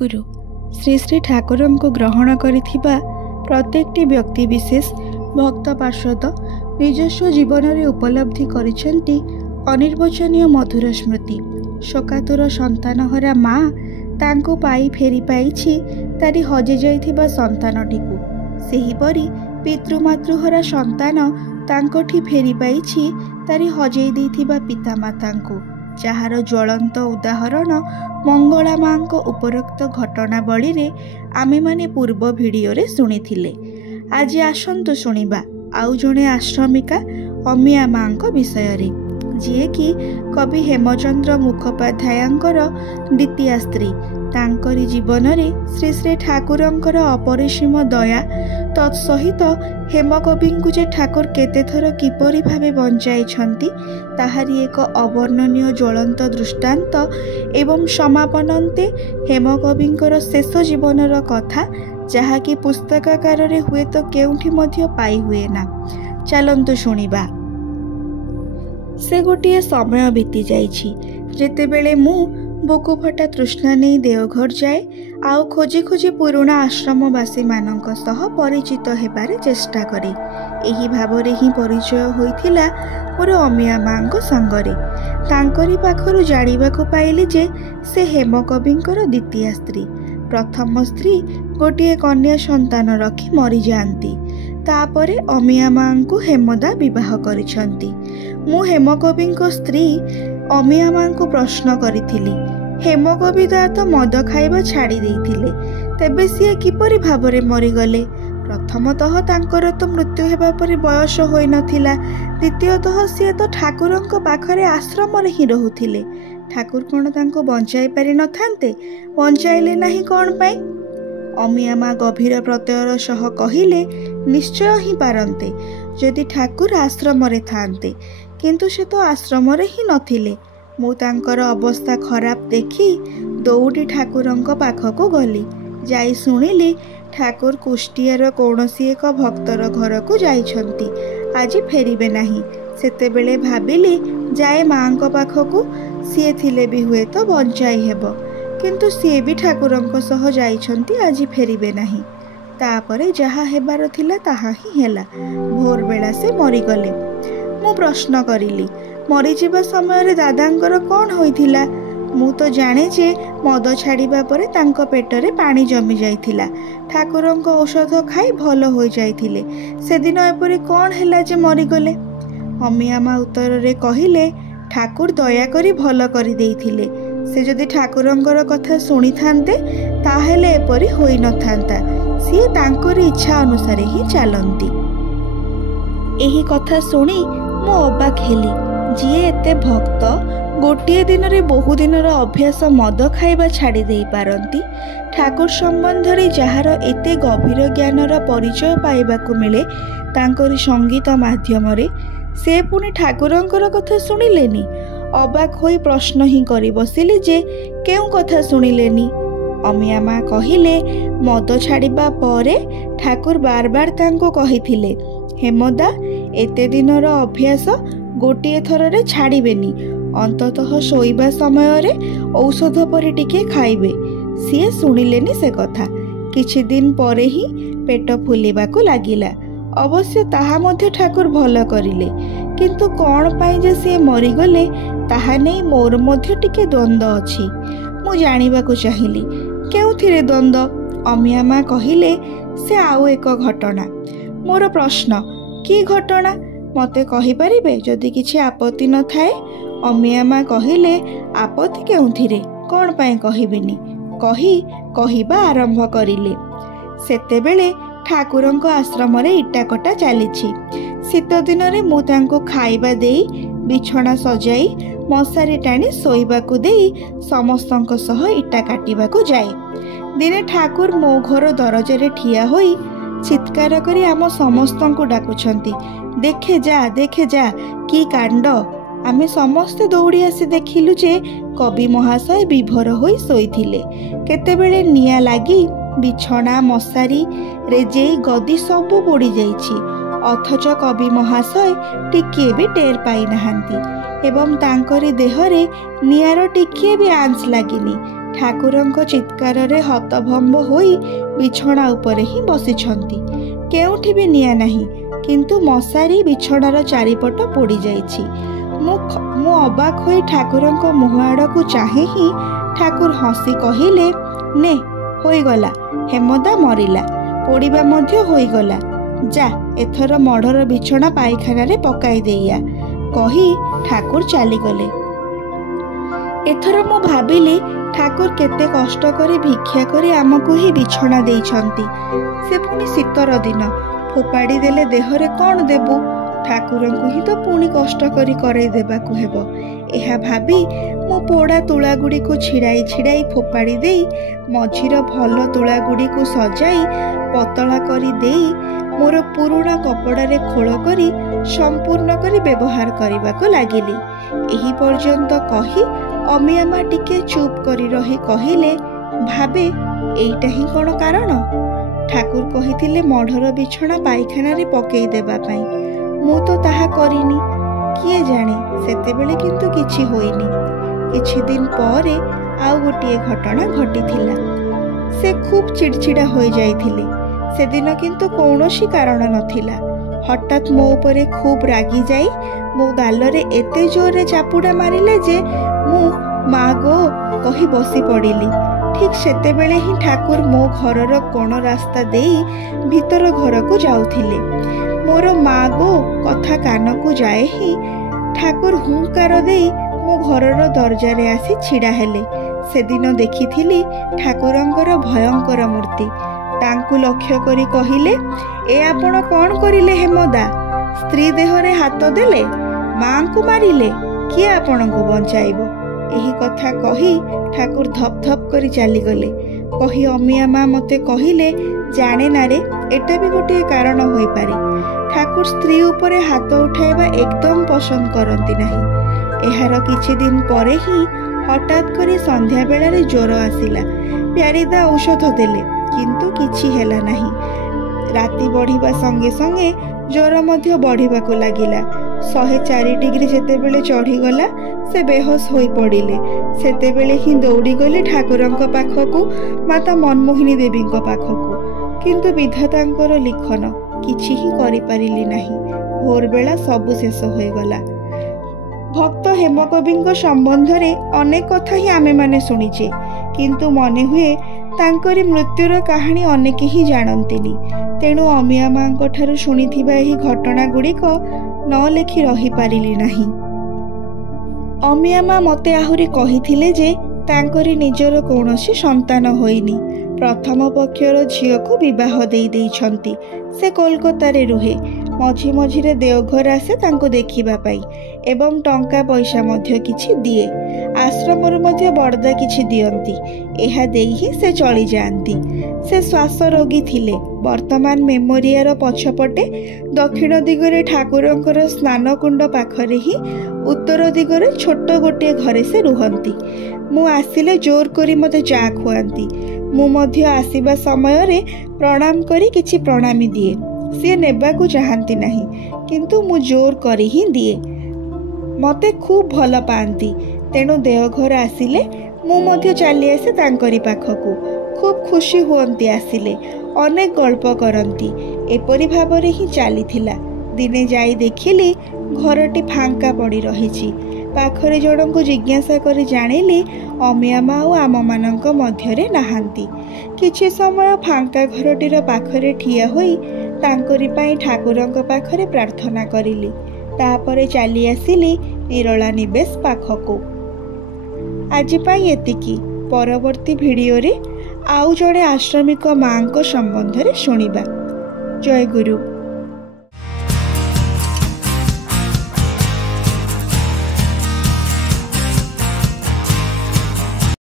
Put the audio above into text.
जगद्गुरु श्री श्री ठाकुर को ग्रहण करिथिबा प्रत्येकटी व्यक्ति विशेष भक्त पार्षद निजस्व जीवन में उपलब्धि करिसेंती अनिर्वचनीय मधुर स्मृति। शोकातुर संतानहरा माँ तांको पाई फेरी पाइछि तारी हजि जाइथिबा संतानटीकु। सेहीपरि पितृमातृहरा संतान तांकोठी फेरी पाइछि तारी हजै देइथिबा पितामातांकु, जार ज्वलंत उदाहरण मंगला माँ को उपरोक्त घटनावली रे आमे माने पूर्व भिडियो रे सुनिथिले। आज आसंतु सुनिबा आउ जणे आश्रमिका अमिया माँ को विषय रे, जी कि कवि हेमचंद्र मुखोपाध्यायंकर द्वितीय स्त्री। तांकरी जीवन रे श्री श्री ठाकुरंकर अपरिसीम दया तत्सहित हेमकवि को जे ठाकुर केते थर किपरि भावे बंचाइछंती ताहारी एक अवर्णनीय ज्वलंत दृष्टांत एवं समापनंते हेमकविंकर शेष जीवनर कथा जहाँकि पुस्तकाकार रे हुए तो केउठी मध्य पाई हुए ना। चलंतु शुणिबा। से गोटे समय बीती जाइछि जेतेबेले मु बुकु फटा तृष्णा नहीं देवघर जाए आउ खोजी खोजी पुराणा आश्रमवासी मानक सह परिचित हेबारे चेष्टा करे। एही भावरे ही परिचय होइथिला मोर अमिया माँ को संगरे। तांकरी पाखरु जानिबाकु पाइली जे से हेमकविंकर द्वितीय स्त्री। प्रथम स्त्री गोटे कन्या संतान रखी मरी जाती, तापरे अमिया माँ को हेमदा विवाह करिछंती। मु हेमकविंको स्त्री अमिया माँ को प्रश्न करिथिली, हेमकविता तो मद खाइबा छाड़ी देइथिले, तेबे सिए किपरि भावरे मरीगले? प्रथमतः तांकर तो मृत्यु हेबा परि बयस होई नथिला, द्वितीयतः सिए तो ठाकुरंको पाखरे आश्रम रे ही रहुथिले। ठाकुर कोन तांको बंचाई पारि नथान्ते? बंचाइले नाही कोन पई? अमिया माँ गभीर प्रत्ययर सह कहिले, निश्चय ही पारंते यदि ठाकुर आश्रम रे थान्ते, किंतु से तो आश्रम रे ही नथिले। मु तांकर अवस्था खराब देखी दौड़ी ठाकुरंको पाखको गली। जाई सुनिली ठाकुर कुष्टियार कौनसी एक भक्तर घर को जाइछंती, आज फेरिबे नाही। सेतेबेले भाबिली जाए माँ को पाखको, सीए थिले भी हुए तो बंचाई हेबो, किंतु सीए भी ठाकुरंको सह जाइछंती, आज फेरिबे नाही। तापरे जहा हेबार थिला ताहा ही हेला। भोर बेला से मरीगले। मु प्रश्न करिली, मरीजिबा समय रे दादांकर कौन होइथिला? मु तो जाने जे मद छाड़िबा परे तांको पेटरे पानी जमी जाइथिला, ठाकुरंको औषध खाई भल होई जाइथिले। से दिन एपरि कौन हेला जे मरीगले? अमिया माँ उत्तर रे कहिले, ठाकुर दया करी भल करी देइथिले। से जदि ठाकुरंकर कथा सुनी थांते ताहेले एपरि होई नथांता। सिए तांकरी इच्छा अनुसार ही चालंती। एही कथा सुनी मु अबाक हेली। जी एते भक्त गोटे दिन रे बहु दिनर अभ्यास मद खाइबा छाड़ी देई पारंती, ठाकुर संबंध रे जहार एते गभीर ज्ञानर परिचय पाइबाकु मिले तांकरी संगीत माध्यम रे, से पुणी ठाकुरंकर कथा सुनिलेनी। अबाक होई प्रश्न ही करी बसिले जे केउ कथा सुनिलेनी। अमिया माँ कहिले, मद छाड़िबा परे ठाकुर बार बार तांको कहिथिले, हेमदा एते दिनर अभ्यास गोटे थर रे छाड़िबेनी, अंततः शोइबा समय रे औषध परि टिके खाइबे। सीए सुनिलेनी से कथा। किछि दिन परे ही पेट फुलिबाकु लागिला। अवश्य ताहा मध्य ठाकुर भल करिले, किंतु कौन पाई जे से मरीगले ताहा नहीं मोर मध्य टिके द्वंद्व अछि। मु जानिबाकु चाहिली, केउथिरे द्वंद्व? अमिया माँ कहिले, से आउ एक घटना। मोर प्रश्न, की घटना? मते कहि परिबे जदि किछि आपत्ति न थाए? अमिया माँ कहिले, आपत्ति केउथिरे? कौन पाई कहिबिनी? कहिबा आरंभ करिले। सेतेबेले ठाकुरंको आश्रम रे इटा कटा चलीछि। शीत दिन रे मु तांको खाइबा देई, बिछना सजाई, मशारी टाणी शोइबाकु देई समस्तंक सह इटा काटिबाकु जाए। दिने ठाकुर मो घर दरजारे ठिया होई चित्कार करी आम समस्तंकु डाकुछंती, देखे जा की कांड। आमे समस्ते दौड़ी आसी देखिलु जे कवि महाशय विभोर होई शोइथिले। केतेबेले निया लागी बिछना मशारी रेजेई गदी सबु पोड़ी जाइछि, अथच कवि महाशय टिकिए भी टेर पाई नाहांती एवं तांकरी देहरे नियार टिकिए भी आंच लागिनी। ଠାକୁରଙ୍କ ଚିତ୍କାରରେ ହତଭମ୍ବ ହୋଇ ବିଛଣା ଉପରେ ହିଁ ବସିଛନ୍ତି। କେଉଁଠି ବି ନିଆଁ ନାହିଁ, କିନ୍ତୁ ମଶାରୀ ବିଛଣାର ଚାରିପଟ ପୋଡ଼ିଯାଇଛି। ମୁଁ ଅବାକ ହୋଇ ଠାକୁରଙ୍କ ମୁହଁ ଆଡ଼କୁ ଚାହେଁ ହିଁ ଠାକୁର ହସି କହିଲେ, ନେ ହୋଇଗଲା, ହେମଦା ମରିଲା, ପୋଡ଼ିବା ମଧ୍ୟ ହୋଇଗଲା, ଯା ଏଥର ମଢ଼ର ବିଛଣା ପାଇଖାନାରେ ପକାଇ ଦେଇଆ, କହି ଠାକୁର ଚାଲିଗଲେ। ଏଥର ମୁଁ ଭାବିଲି ଠାକୁର କେତେ କଷ୍ଟ କରି ଭିକ୍ଷା କରି ଆମକୁ ହିଁ ବିଛଣା ଦେଇଛନ୍ତି। ସେ ପୁଣି ଶୀତର ଦିନ, ଫୋପାଡ଼ି ଦେଲେ ଦେହରେ କ'ଣ ଦେବୁ? ଠାକୁରଙ୍କୁ ହିଁ ତ ପୁଣି କଷ୍ଟ କରି କରେଇ ଦେବାକୁ ହେବ। ଏହା ଭାବି ମୁଁ ପୋଡ଼ା ତୁଳାଗୁଡ଼ିକୁ ଛିଡ଼ାଇ ଫୋପାଡ଼ି ଦେଇ ମଝିର ଭଲ ତୁଳାଗୁଡ଼ିକୁ ସଜାଇ ପତଳା କରି ଦେଇ ମୋର ପୁରୁଣା କପଡ଼ାରେ ଖୋଳ କରି ସମ୍ପୂର୍ଣ୍ଣ କରି ବ୍ୟବହାର କରିବାକୁ ଲାଗିଲି। ଏହି ପର୍ଯ୍ୟନ୍ତ କହି ଅମିୟାମା ଟିକେ ଚୁପ୍ କରି ରହି କହିଲେ, ଭାବେ ଏଇଟା ହିଁ କ'ଣ କାରଣ? ଠାକୁର କହିଥିଲେ ମଢ଼ର ବିଛଣା ପାଇଖାନାରେ ପକେଇ ଦେବା ପାଇଁ। ମୁଁ ତ ତାହା କରିନି। କିଏ ଜାଣେ, ସେତେବେଳେ କିନ୍ତୁ କିଛି ହୋଇନି। କିଛି ଦିନ ପରେ ଆଉ ଗୋଟିଏ ଘଟଣା ଘଟିଥିଲା। ସେ ଖୁବ୍ ଚିଡ଼ଚିଡ଼ା ହୋଇଯାଇଥିଲେ। ସେଦିନ କିନ୍ତୁ କୌଣସି କାରଣ ନଥିଲା। ହଠାତ୍ ମୋ ଉପରେ ଖୁବ୍ ରାଗି ଯାଇ ମୋ ଗାଲରେ ଏତେ ଜୋରରେ ଚାପୁଡ଼ା ମାରିଲେ ଯେ ମୁଁ ମା ଗୋ କହି ବସି ପଡ଼ିଲି। ଠିକ୍ ସେତେବେଳେ ହିଁ ଠାକୁର ମୋ ଘରର କୋଣ ରାସ୍ତା ଦେଇ ଭିତର ଘରକୁ ଯାଉଥିଲେ। ମୋର ମା ଗୋ କଥା କାନକୁ ଯାଏ ହିଁ ଠାକୁର ହୁଙ୍କାର ଦେଇ ମୋ ଘରର ଦରଜାରେ ଆସି ଛିଡ଼ା ହେଲେ। ସେଦିନ ଦେଖିଥିଲି ଠାକୁରଙ୍କର ଭୟଙ୍କର ମୂର୍ତ୍ତି। ତାଙ୍କୁ ଲକ୍ଷ୍ୟ କରି କହିଲେ, ଏ ଆପଣ କ'ଣ କରିଲେ ହେମଦା? ସ୍ତ୍ରୀ ଦେହରେ ହାତ ଦେଲେ, ମାଆଙ୍କୁ ମାରିଲେ, କିଏ ଆପଣଙ୍କୁ ବଞ୍ଚାଇବ? ଏହି କଥା କହି ଠାକୁର ଧପ୍ ଧପ୍ କରି ଚାଲିଗଲେ। କହି ଅମିୟାମା ମୋତେ କହିଲେ, ଜାଣେ ନା ରେ, ଏଟା ବି ଗୋଟିଏ କାରଣ ହୋଇପାରେ। ଠାକୁର ସ୍ତ୍ରୀ ଉପରେ ହାତ ଉଠାଇବା ଏକଦମ ପସନ୍ଦ କରନ୍ତି ନାହିଁ। ଏହାର କିଛି ଦିନ ପରେ ହିଁ ହଠାତ୍ କରି ସନ୍ଧ୍ୟା ବେଳାରେ ଜ୍ୱର ଆସିଲା। ପ୍ୟାରିଦା ଔଷଧ ଦେଲେ, କିନ୍ତୁ କିଛି ହେଲା ନାହିଁ। ରାତି ବଢ଼ିବା ସଙ୍ଗେ ସଙ୍ଗେ ଜ୍ୱର ମଧ୍ୟ ବଢ଼ିବାକୁ ଲାଗିଲା। 104 ଡିଗ୍ରୀ ଯେତେବେଳେ ଚଢ଼ିଗଲା, ସେ ବେହୋସ ହୋଇପଡ଼ିଲେ। ସେତେବେଳେ ହିଁ ଦୌଡ଼ିଗଲି ଠାକୁରଙ୍କ ପାଖକୁ, ମାତା ମନମୋହିନୀ ଦେବୀଙ୍କ ପାଖକୁ। କିନ୍ତୁ ବିଧାତାଙ୍କର ଲିଖନ, କିଛି ହିଁ କରିପାରିଲି ନାହିଁ। ଭୋରବେଳା ସବୁ ଶେଷ ହୋଇଗଲା। ଭକ୍ତ ହେମକବିଙ୍କ ସମ୍ବନ୍ଧରେ ଅନେକ କଥା ହିଁ ଆମେମାନେ ଶୁଣିଛେ, କିନ୍ତୁ ମନେ ହୁଏ ତାଙ୍କରି ମୃତ୍ୟୁର କାହାଣୀ ଅନେକ ହିଁ ଜାଣନ୍ତିନି। ତେଣୁ ଅମିୟାମାଙ୍କ ଠାରୁ ଶୁଣିଥିବା ଏହି ଘଟଣା ଗୁଡ଼ିକ ନ ଲେଖି ରହିପାରିଲି ନାହିଁ। ଅମିୟାମା ମୋତେ ଆହୁରି କହିଥିଲେ ଯେ ତାଙ୍କରି ନିଜର କୌଣସି ସନ୍ତାନ ହୋଇନି। ପ୍ରଥମ ପକ୍ଷର ଝିଅକୁ ବିବାହ ଦେଇଛନ୍ତି। ସେ କୋଲକାତାରେ ରୁହେ। ମଝି ମଝିରେ ଦେଓଘର ଆସେ ତାଙ୍କୁ ଦେଖିବା ପାଇଁ ଏବଂ ଟଙ୍କା ପଇସା ମଧ୍ୟ କିଛି ଦିଏ। ଆଶ୍ରମରୁ ମଧ୍ୟ ବରଦା କିଛି ଦିଅନ୍ତି। ଏହା ଦେଇ ହିଁ ସେ ଚଳିଯାଆନ୍ତି। ସେ ଶ୍ୱାସ ରୋଗୀ ଥିଲେ। ବର୍ତ୍ତମାନ ମେମୋରିଆର ପଛପଟେ ଦକ୍ଷିଣ ଦିଗରେ ଠାକୁରଙ୍କର ସ୍ନାନକୁଣ୍ଡ ପାଖରେ ହିଁ ଉତ୍ତର ଦିଗରେ ଛୋଟ ଗୋଟିଏ ଘରେ ସେ ରୁହନ୍ତି। ମୁଁ ଆସିଲେ ଜୋର କରି ମୋତେ ଚା ଖୁଆନ୍ତି। ମୁଁ ମଧ୍ୟ ଆସିବା ସମୟରେ ପ୍ରଣାମ କରି କିଛି ପ୍ରଣାମୀ ଦିଏ। ସିଏ ନେବାକୁ ଚାହାନ୍ତି ନାହିଁ, କିନ୍ତୁ ମୁଁ ଜୋର କରି ହିଁ ଦିଏ। ମୋତେ ଖୁବ୍ ଭଲ ପାଆନ୍ତି। ତେଣୁ ଦେଓଘର ଆସିଲେ ମୁଁ ମଧ୍ୟ ଚାଲି ଆସେ ତାଙ୍କରି ପାଖକୁ। ଖୁବ୍ ଖୁସି ହୁଅନ୍ତି ଆସିଲେ। ଅନେକ ଗଳ୍ପ କରନ୍ତି। ଏପରି ଭାବରେ ହିଁ ଚାଲିଥିଲା। ଦିନେ ଯାଇ ଦେଖିଲି ଘରଟି ଫାଙ୍କା ପଡ଼ି ରହିଛି। ପାଖରେ ଜଣଙ୍କୁ ଜିଜ୍ଞାସା କରି ଜାଣିଲି ଅମିୟାମା ଆଉ ଆମମାନଙ୍କ ମଧ୍ୟରେ ନାହାନ୍ତି। କିଛି ସମୟ ଫାଙ୍କା ଘରଟିର ପାଖରେ ଠିଆ ହୋଇ ତାଙ୍କରି ପାଇଁ ଠାକୁରଙ୍କ ପାଖରେ ପ୍ରାର୍ଥନା କରିଲି। ତାପରେ ଚାଲି ଆସିଲି ନିରୋଳା ନିବେଶ ପାଖକୁ। ଆଜି ପାଇଁ ଏତିକି। ପରବର୍ତ୍ତୀ ଭିଡ଼ିଓରେ ଆଉ ଜଣେ ଆଶ୍ରମିକ ମାଙ୍କ ସମ୍ବନ୍ଧରେ ଶୁଣିବା। ଜୟ ଗୁରୁ।